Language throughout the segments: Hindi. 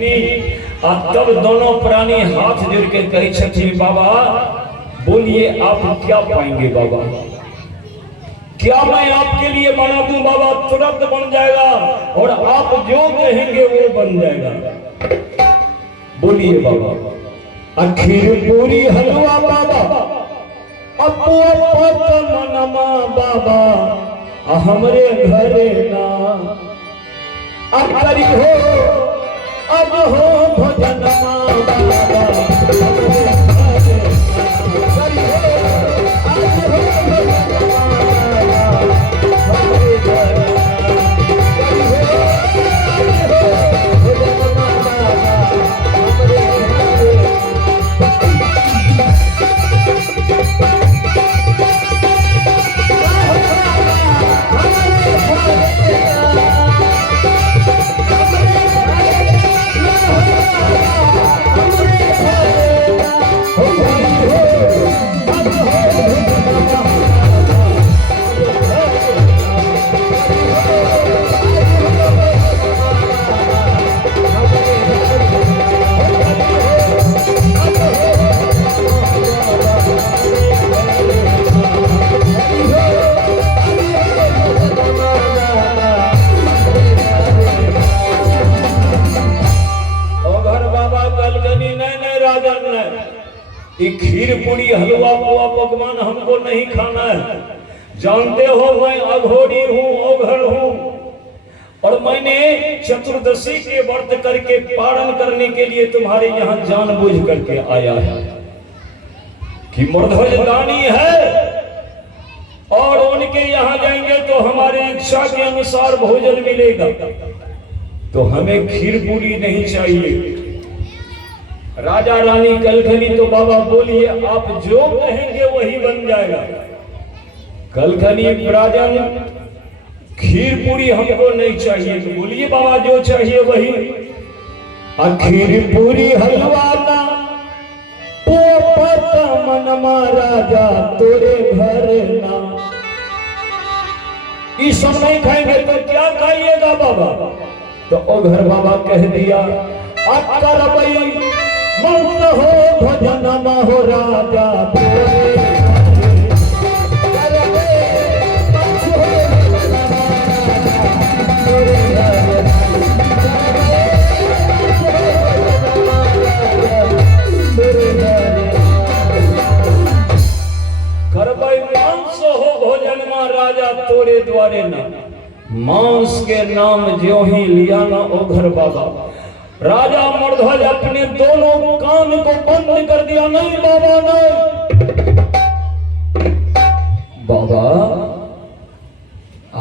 छथनी तब दोनों प्राणी हाथ जोड़ के कहे छथिन बाबा बोलिए आप क्या पाएंगे बाबा, क्या मैं आपके लिए बना दूं बाबा, तुरंत बन जाएगा और आप जो कहेंगे वो बन जाएगा। बोलिए बाबा। खीर पूरी हलवा बाबा मनमा बाबा हमरे घरे ना करी हो अब हो भजनमा बाबा खीर पूरी हलवा पुआ पकवान हमको नहीं खाना है। जानते हो मैं अघोरी हूँ, औघड़ हूँ, और मैंने चतुर्दशी के व्रत करके पारण करने के लिए तुम्हारे यहाँ जानबूझ करके आया है कि मर्ध्वज दानी है और उनके यहाँ जाएंगे तो हमारे इच्छा के अनुसार भोजन मिलेगा, तो हमें खीर पूरी नहीं चाहिए। राजा रानी कलखनी तो बाबा बोलिए आप जो कहेंगे वही बन जाएगा। कलखनी राजन खीर पूरी हमको नहीं चाहिए, तो बोलिए बाबा जो चाहिए वही। खीर पूरी हलवा ना पोपत मनमा राजा तोरे घर ना, ये सब नहीं खाएंगे तो क्या खाइएगा बाबा? तो ओघर बाबा कह दिया मौत हो भजनमा हो राजा करबै मांस हो भोजनमा राजा तोरे द्वारे ना। मांस के नाम ज्यों ही लिया ना ओघर बाबा, राजा मर्ध्वज अपने दोनों कान को बंद कर दिया। नहीं बाबा नहीं, बाबा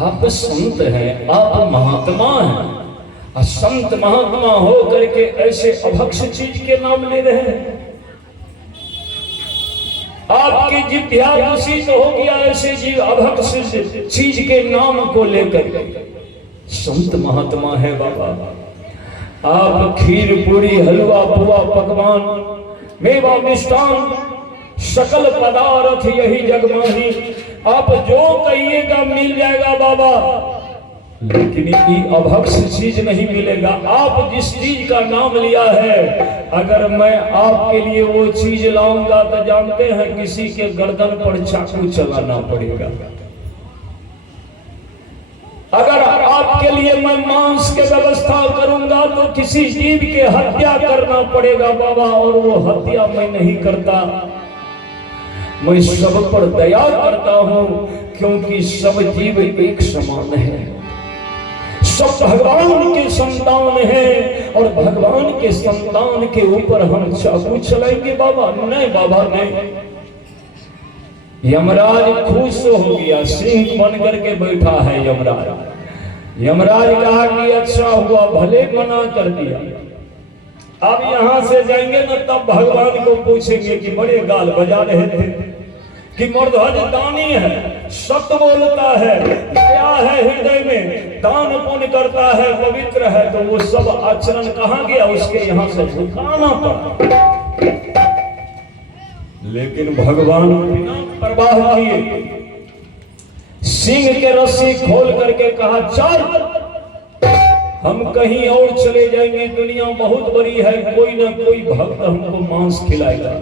आप संत हैं, आप महात्मा हैं, संत महात्मा हो करके ऐसे अभक्ष चीज के नाम ले रहे हैं। आपकी जिभ्या दूषित हो गया ऐसे जीव अभक्ष चीज के नाम को लेकर। संत महात्मा है बाबा, आप खीर पूरी हलवा पुआ पकवान मेवा मिष्टान सकल पदार्थ यही जगमाही, आप जो कहिएगा मिल जाएगा बाबा, लेकिन ये अभक्ष चीज नहीं मिलेगा। आप जिस चीज का नाम लिया है, अगर मैं आपके लिए वो चीज लाऊंगा तो जानते हैं किसी के गर्दन पर चाकू चलाना पड़ेगा। अगर आपके लिए मैं मांस के व्यवस्था करूंगा तो किसी जीव के हत्या करना पड़ेगा बाबा, और वो हत्या मैं नहीं करता। मैं सब पर दया करता हूं क्योंकि सब जीव एक समान है, सब भगवान के संतान हैं, और भगवान के संतान के ऊपर हम चाकू चलाएंगे बाबा? नहीं बाबा नहीं। यमराज खुश हो गया, सिंह बन करके बैठा है यमराज। यमराज कहा कि अच्छा हुआ भले मना कर दिया, अब यहां से जाएंगे ना तब भगवान को पूछेंगे कि बड़े गाल बजा रहे थे कि मर्ध्वज दानी है, सत्य बोलता है, दया है हृदय में, दान पुण्य करता है, पवित्र है, तो वो सब आचरण कहां गया? उसके यहां से झुकाना पड़ा। लेकिन भगवान बिना परवाह किए सिंह के रस्सी खोल करके कहा चल, हम कहीं और चले जाएंगे, दुनिया बहुत बड़ी है, कोई ना कोई भक्त हमको मांस खिलाएगा।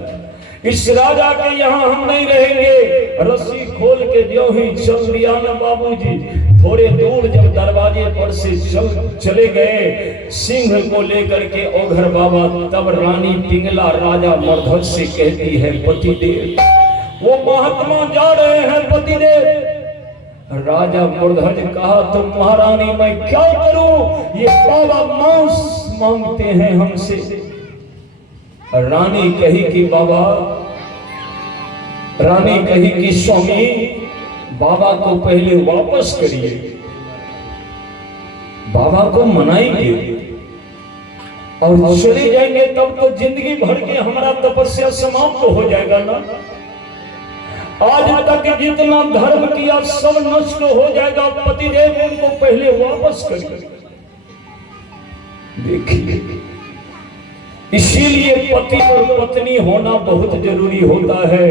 इस राजा के यहाँ हम नहीं रहेंगे। रस्सी खोल के जो ही चल दिया ना बाबूजी, थोड़े दूर जब दरवाजे पर से चले गए सिंह को लेकर के ओघर बाबा, तब रानी पिंगला राजा मरध्वज से कहती है, पतिदेव वो महात्मा जा रहे हैं पतिदेव। राजा मरध्वज कहा, तो महारानी मैं क्या करूं, ये बाबा मांस मांगते हैं हमसे। रानी कही कि स्वामी बाबा को पहले वापस करिए, बाबा को मनाएंगे और चले जाएंगे, तब तो जिंदगी भर के हमारा तपस्या समाप्त हो जाएगा ना। आज तक जितना धर्म किया सब नष्ट हो जाएगा। पतिदेव उनको पहले वापस करिए। देखिए, इसीलिए पति और पत्नी होना बहुत जरूरी होता है।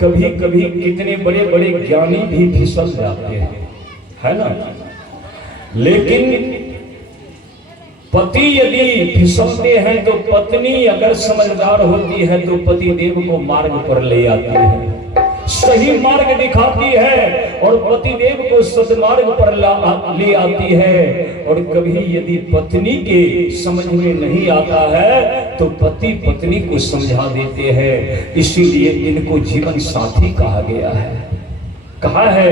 कभी कभी कितने बड़े बड़े ज्ञानी भी फिसल जाते हैं, है ना। लेकिन पति यदि फिसलते हैं तो पत्नी अगर समझदार होती है तो पति देव को मार्ग पर ले आती है, सही मार्ग दिखाती है और पति देव को सदमार्ग पर ले आती है। और कभी यदि पत्नी के समझ में नहीं आता है तो पति पत्नी को समझा देते हैं। इसीलिए इनको जीवन साथी कहा गया है। कहा है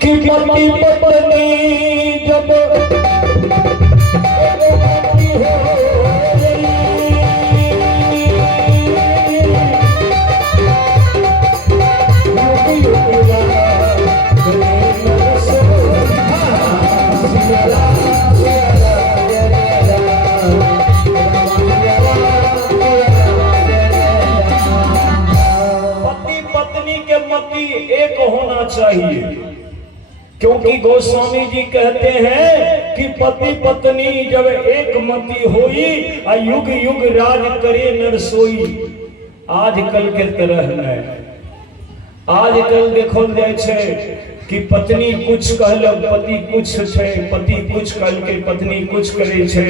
कि पति पत्नी जब एक होना चाहिए, क्योंकि गोस्वामी जी कहते हैं कि पति पत्नी जब एक मति होई, युग युग राज करे नर सोई। आजकल के तरह नहीं, आजकल देखो जाए छे कि पत्नी कुछ कहलक पति कुछ छे, पति कुछ कहल के पत्नी कुछ करे छे,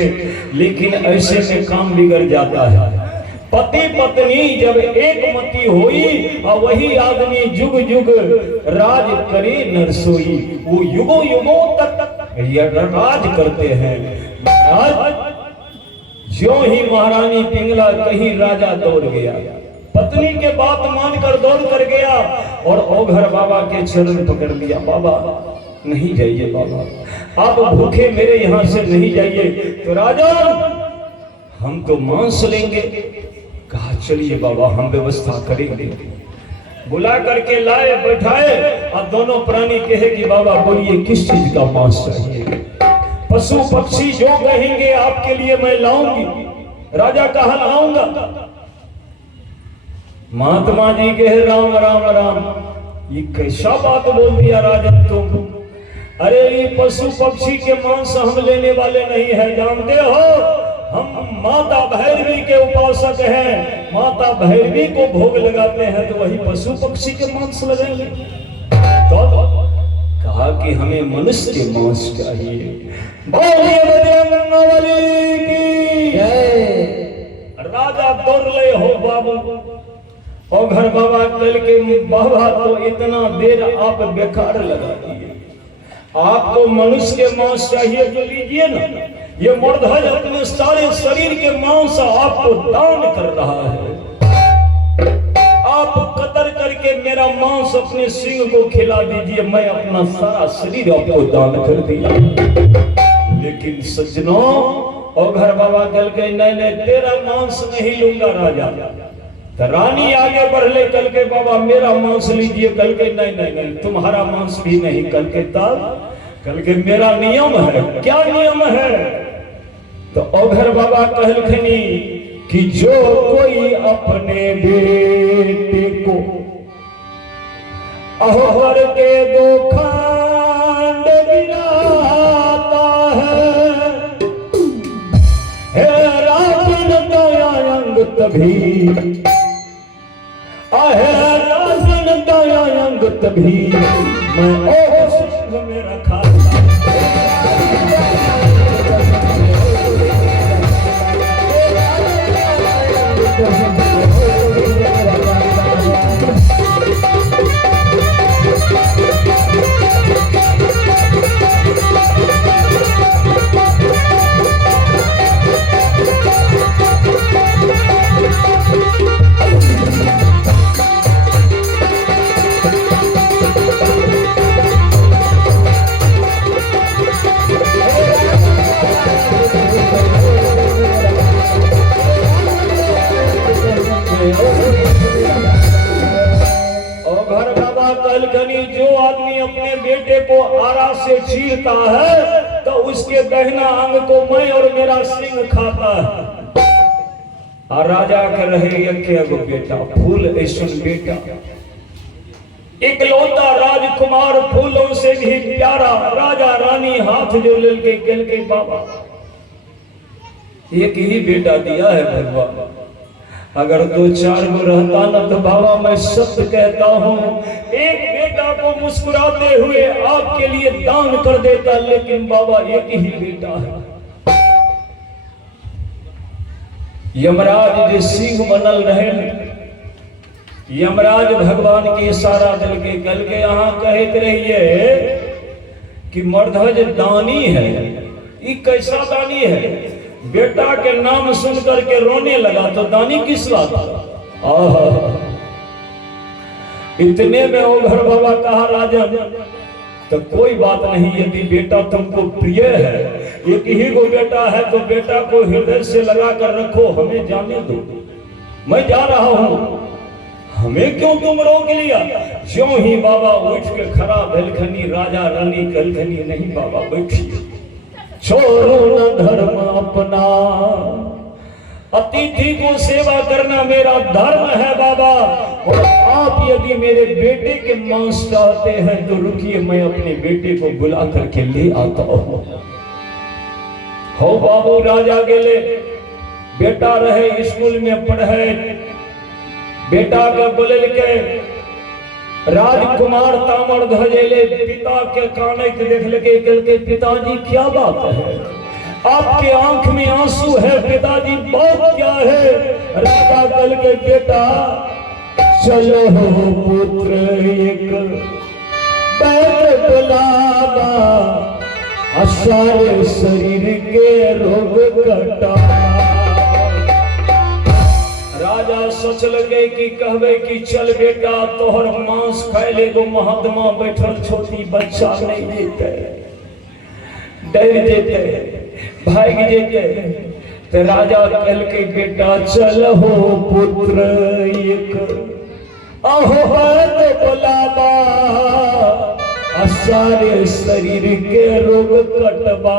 लेकिन ऐसे में काम बिगड़ जाता है। पति पत्नी जब एक मति हुई और वही आदमी जुग जुग राज करे नर सोई, वो युगों युगों तक राज करते हैं। ज्यों ही महारानी पिंगला कहीं राजा दौड़ गया, पत्नी के बात मानकर दौड़ कर गया और ओघर बाबा के चरण पकड़ लिया। बाबा नहीं जाइए, बाबा आप भूखे मेरे यहाँ से नहीं जाइए। तो राजा हम तो मांस लेंगे। कहा चलिए बाबा हम व्यवस्था करेंगे। बुला करके लाए, बैठाए और दोनों प्राणी कहे कि बाबा बोलिए किस चीज का मांस चाहिए। पशु पक्षी जो कहेंगे आपके लिए मैं लाऊंगी। राजा कहा लाऊंगा। महात्मा जी कहे राम राम राम, ये कैसा बात बोल दिया राजन तुम। अरे ये पशु पक्षी के मांस हम लेने वाले नहीं है, जानते हो हम माता भैरवी के उपासक हैं। माता भैरवी को भोग लगाते हैं तो वही पशु पक्षी के मांस लगेंगे। तो कहा कि हमें मनुष्य के मांस चाहिए। बोलिए बजरंगबली की जय। राजा दौड़ ले हो बाबू। और घर बाबा कल के बाबा तो इतना देर आप बेकार लगा दिए। आपको मनुष्य के मांस चाहिए तो लीजिए ना। ये मर्दहज अपने सारे शरीर के मांस आपको दान कर रहा है। आप कदर करके मेरा मांस अपने सिंह को खिला दीजिए, मैं अपना सारा शरीर आपको दान कर दिया। लेकिन सज्जनों, और घर बाबा कल के नहीं तेरा मांस नहीं लूंगा राजा। तो रानी आगे बढ़ ले, कल के बाबा मेरा मांस लीजिए। कल के नहीं तुम्हारा मांस भी नहीं। कल के तब कल के मेरा नियम है। क्या नियम है? तो ओघर बाबा कहलखनी कि जो कोई अपने बेटे को अहर के दो खांड गिराता है राजन दया अंग तभी, राजन दया अंग तभी मैं में रखा आरा से चीरता है तो उसके दहिना अंग को मैं और मेरा सिंह खाता है। और राजा के रहे एगो बेटा, फूल ऐसा बेटा, इकलौता राजकुमार, फूलों से भी प्यारा। राजा रानी हाथ जो लेके गल के बाबा एक ही बेटा दिया है भगवान, अगर 2-4 गो रहता ना तो बाबा मैं सत्य कहता हूँ एक बेटा को मुस्कुराते हुए आपके लिए दान कर देता, लेकिन बाबा एक ही बेटा है। यमराज जो सिंह बनल रहे, यमराज भगवान के इशारा दिल के गल के यहाँ कहते रहिए कि मर्धज दानी है। ये कैसा दानी है? बेटा के नाम सुन करके रोने लगा तो दानी किस बात? इतने में ओघर बाबा कहा राजन तो कोई बात नहीं, यदि बेटा तुमको प्रिय है, एक ही को बेटा है तो बेटा को हृदय से लगा कर रखो, हमें जाने दो, मैं जा रहा हूँ, हमें क्यों तुम रोक लिया? ज्यों ही बाबा उठ के खड़ा भेलखनी, राजा रानी कलखनी नहीं बाबा बैठिए, छोड़ो न धर्म अपना, अतिथि को सेवा करना मेरा धर्म है बाबा, और आप यदि मेरे बेटे के मांस चाहते हैं तो रुकिए, मैं अपने बेटे को बुला करके ले आता हूं। हो बाबू राजा गेले, बेटा रहे स्कूल में पढ़े, बेटा के बोले के राजकुमार तामर धजेले पिता के काने के देख लगे गल के, पिताजी क्या बात है, आपके आंख में आंसू है पिताजी, बात क्या है? राजा गल के बेटा चलो पुत्र एक बैठ बुलावा, सारे शरीर के रोग कटा। राजा सोच लगे कि कहवे कि चल बेटा तोहर मांस खाए ले, गो महात्मा बैठल छोटी बच्चा नहीं देते, डर जेते, भाग जेते। तो राजा कल के बेटा चल हो पुत्र एक अहो बुलावा, सारे शरीर के रोग कटवा।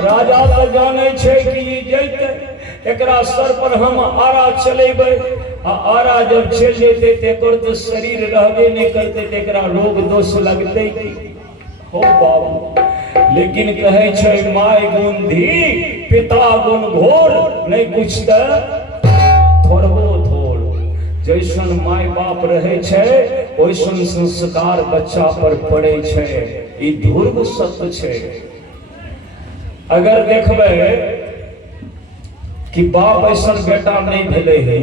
राजा तो जाने छे कि ये जैते एकरा सर पर हम आरा चलेबे, आरा जब चल जेते तेकर तो शरीर रहबे नहीं करते, तेकरा रोग दोष लगते हो बाबू। लेकिन कहे छे माय गुण धी पिता गुण घोर, नहीं कुछ थोड़बो थोड़, जैसन माय बाप रहे छे वैसन संस्कार बच्चा पर पड़े छे, ई ध्रुव सत्य छे। अगर देखबे कि बाप ऐसा बेटा नहीं भेले है,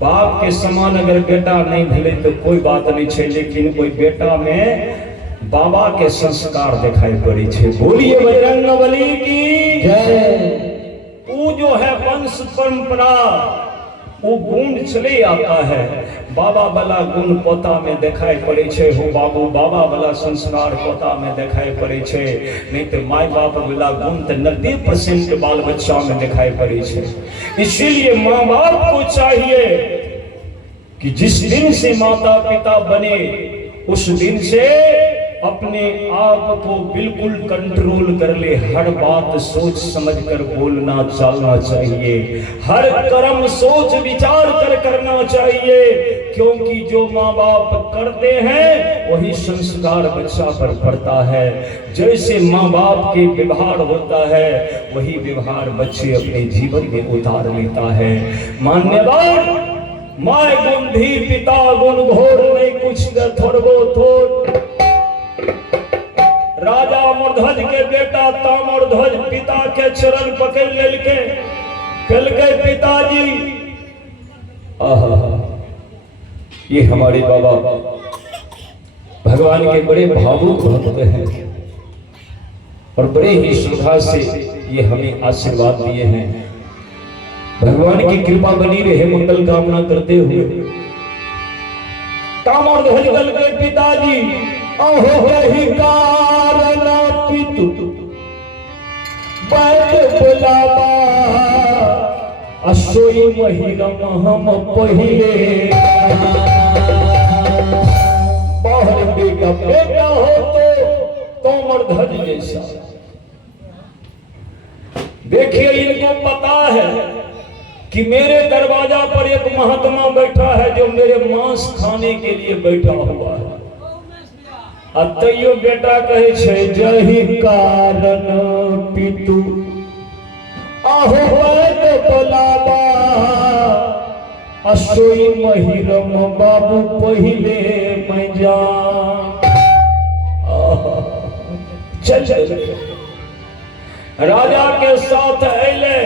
बाप के समान अगर बेटा नहीं भेले तो कोई बात नहीं छे, लेकिन कोई बेटा में बाबा के संस्कार दिखाई पड़ी छे। बोलिए बजरंगबली की जय। वो जो है वंश परंपरा, वो गुण चले आता है, बाबा वाला गुण पोता में दिखाई पड़े छे। हो बाबू बाबा वाला संस्कार पोता में दिखाई पड़े छे, नहीं तो माय बाप वाला गुण तो 90% बाल बच्चा में दिखाई पड़े छे। इसीलिए माँ बाप को चाहिए कि जिस दिन से माता पिता बने उस दिन से अपने आप को बिल्कुल कंट्रोल कर ले, हर बात सोच समझ कर बोलना चलना चाहिए, हर कर्म सोच विचार कर करना चाहिए, क्योंकि जो माँ बाप करते हैं वही संस्कार बच्चा पर पड़ता है। जैसे माँ बाप के व्यवहार होता है वही व्यवहार बच्चे अपने जीवन में उतार लेता है। मान्यवर माय गुण धी पिता गुण घोर, नहीं कुछ थोड़बो थोड़। राजा अमरध्वज के बेटा ताम्रध्वज पिता के चरण पकड़ लेके कल के पिताजी, ये हमारे बाबा भगवान के बड़े भावुक भक्त हैं और बड़े ही श्रद्धा से ये हमें आशीर्वाद दिए हैं। भगवान की कृपा बनी रहे मंगल कामना करते हुए ताम्रध्वज कल के पिताजी अहो कारण पितु बैठ बुलावा, असोई महिरम हम पहिले बहुत का बेटा हो तो मर्धज जैसा। देखिए इनको पता है कि मेरे दरवाजा पर एक महात्मा बैठा है जो मेरे मांस खाने के लिए बैठा हुआ है। तैयो बेटा कहे छे जहि कारण पितु आहो वैद बोलावा असोई महिरम बाबू पहिले मैं जान। चल राजा के साथ अले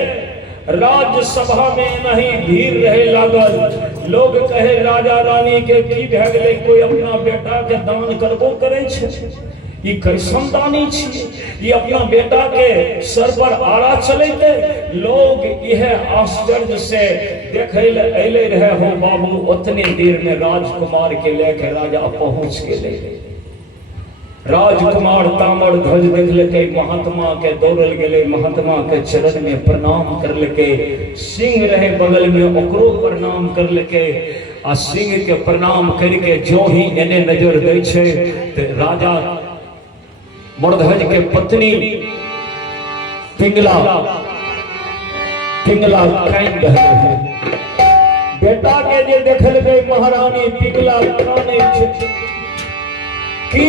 राज्यसभा में नहीं भीड़ रहे लागल। लोग कहे राजा रानी के की भए गेलै, कोई अपना बेटा के दान करबो करे छे, ई कैसन दानी छी, ई अपना बेटा के सर पर आड़ा चलेते। लोग यह आश्चर्य से देखे अले रहे हो बाबू। उतने देर में राजकुमार के लेके राजा पहुंच गेले। राजकुमार तामर ध्वज देखलके, महात्मा के दौड़ल गेले, महात्मा के चरण में प्रणाम करलके। सिंह रहे बगल में ओकरो प्रणाम करलके। आ सिंह के प्रणाम करके जो ही एने नजर दै छे तो राजा मर्धज के पत्नी पिंगला कान रहे। बेटा के जे देखल गई महारानी पिंगला काने छे कि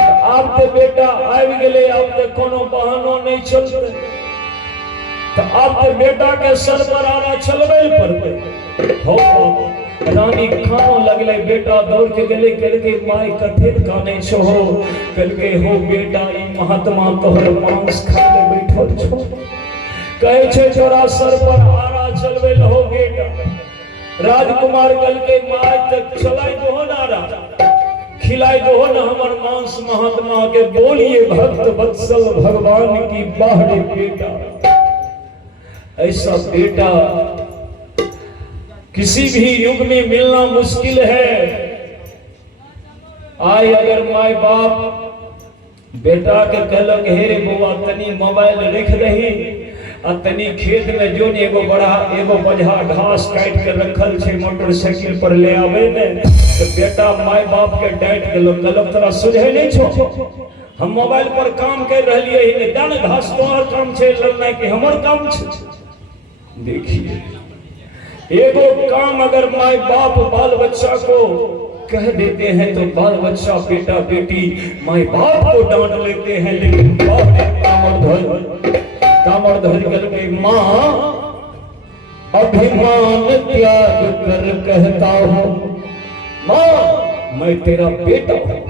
आप तो बेटा आबि गेले, अब तो कोनो बहानो नहीं चलते, तो आप तो बेटा के सर पर आना चलबे पड़ते हो। रानी खानो लगले, बेटा दौड़ के गेले, कहलके माई कथे काने छो हो, कहलके हो बेटा ई महात्मा तोहर मांस खाए बैठल छो, कहे छे तोरा सर पर आना चलबे हो बेटा। राजकुमार कहलके माई तक चलाई दो नारा, खिलाई दो न हमर मांस महात्मा के। बोलिए भक्त वत्सल भगवान की बाहर बेटा। ऐसा बेटा किसी भी युग में मिलना मुश्किल है। आय अगर माय बाप बेटा के कहलक हे रे बउआ तनी मोबाइल रख दही, तनी खेत में जो एगो बड़ा घास काट के रखल छे मोटरसाइकिल पर ले आवे ने, तो बेटा माय बाप के डांट देलो, कहलक तोरा सुझे नहीं छो, हम मोबाइल पर काम कर रहलिए ही ने, दान घास तोहर काम छे लड़ना के हमर काम छे। देखिए एगो काम अगर माय बाप बाल बच्चा को कह देते हैं तो बाल बच्चा बेटा बेटी माय बाप को डांट लेते हैं, लेकिन बाप ने कामर धर के माँ अभिमान त्याग कर कहता हूँ, माँ मैं तेरा बेटा हूँ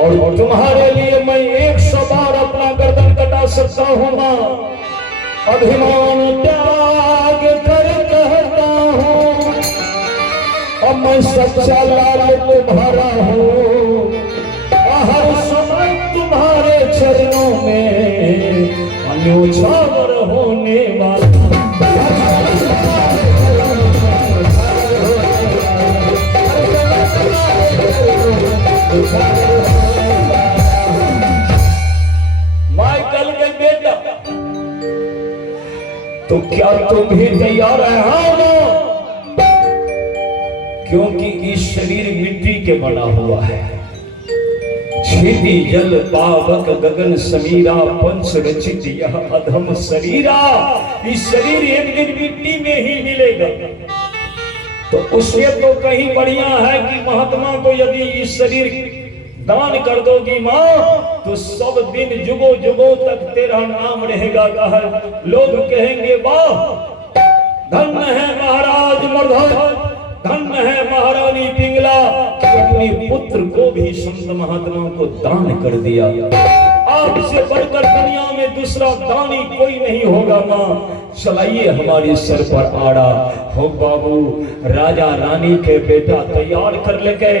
और तुम्हारे लिए मैं 100 बार अपना गर्दन कटा सकता हूँ। माँ अभिमान त्याग कर कहता हूँ, अब मैं सच्चा लाल तुम्हारा हूँ, हर समय तुम्हारे चरणों में अन्योछावर होने वाला। माइकल के बेटा तो क्या तुम भी तैयार है? हाँ, क्योंकि इस शरीर मिट्टी के बना हुआ है। क्षिति जल पावक गगन समीरा पंच रचित यह अधम शरीरा। इस शरीर एक दिन मिट्टी में ही मिलेगा, तो उससे तो कहीं बढ़िया है कि महात्मा को यदि इस शरीर दान कर दोगी माँ तो सब दिन जुगो जुगो तक तेरा नाम रहेगा। लोग कहेंगे वाह धन्य है महाराज मर्धज, धन्य है महारानी पिंगला, अपने पुत्र को भी संत महात्मा को दान कर दिया। आपसे बढ़कर दुनिया में दूसरा दानी कोई नहीं होगा। माँ चलाइए हमारे सर पर आड़ा हो बाबू। राजा रानी के बेटा तैयार कर लेके,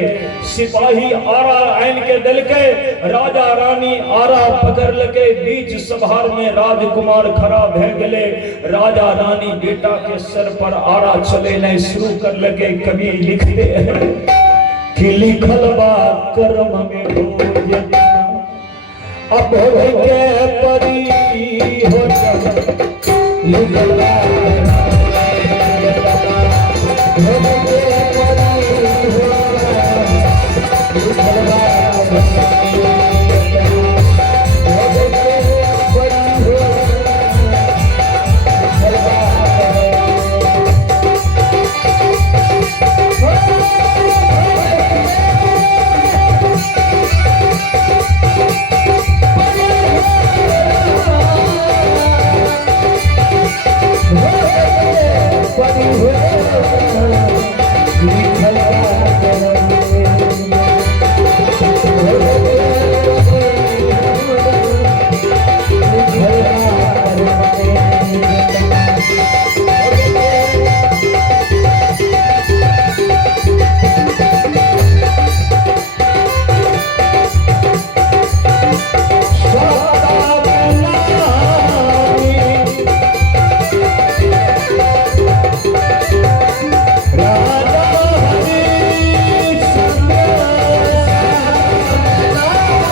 सिपाही आरा आन के दल के, राजा रानी आरा पकड़ लेके, बीच सभा में राजकुमार खड़ा भे गले। राजा रानी बेटा के सर पर आड़ा चले नहीं शुरू कर लेके। कवि लिखते हैं कि लिखल बा कर्म में हो जना, अब के परी हो जा लिखल बा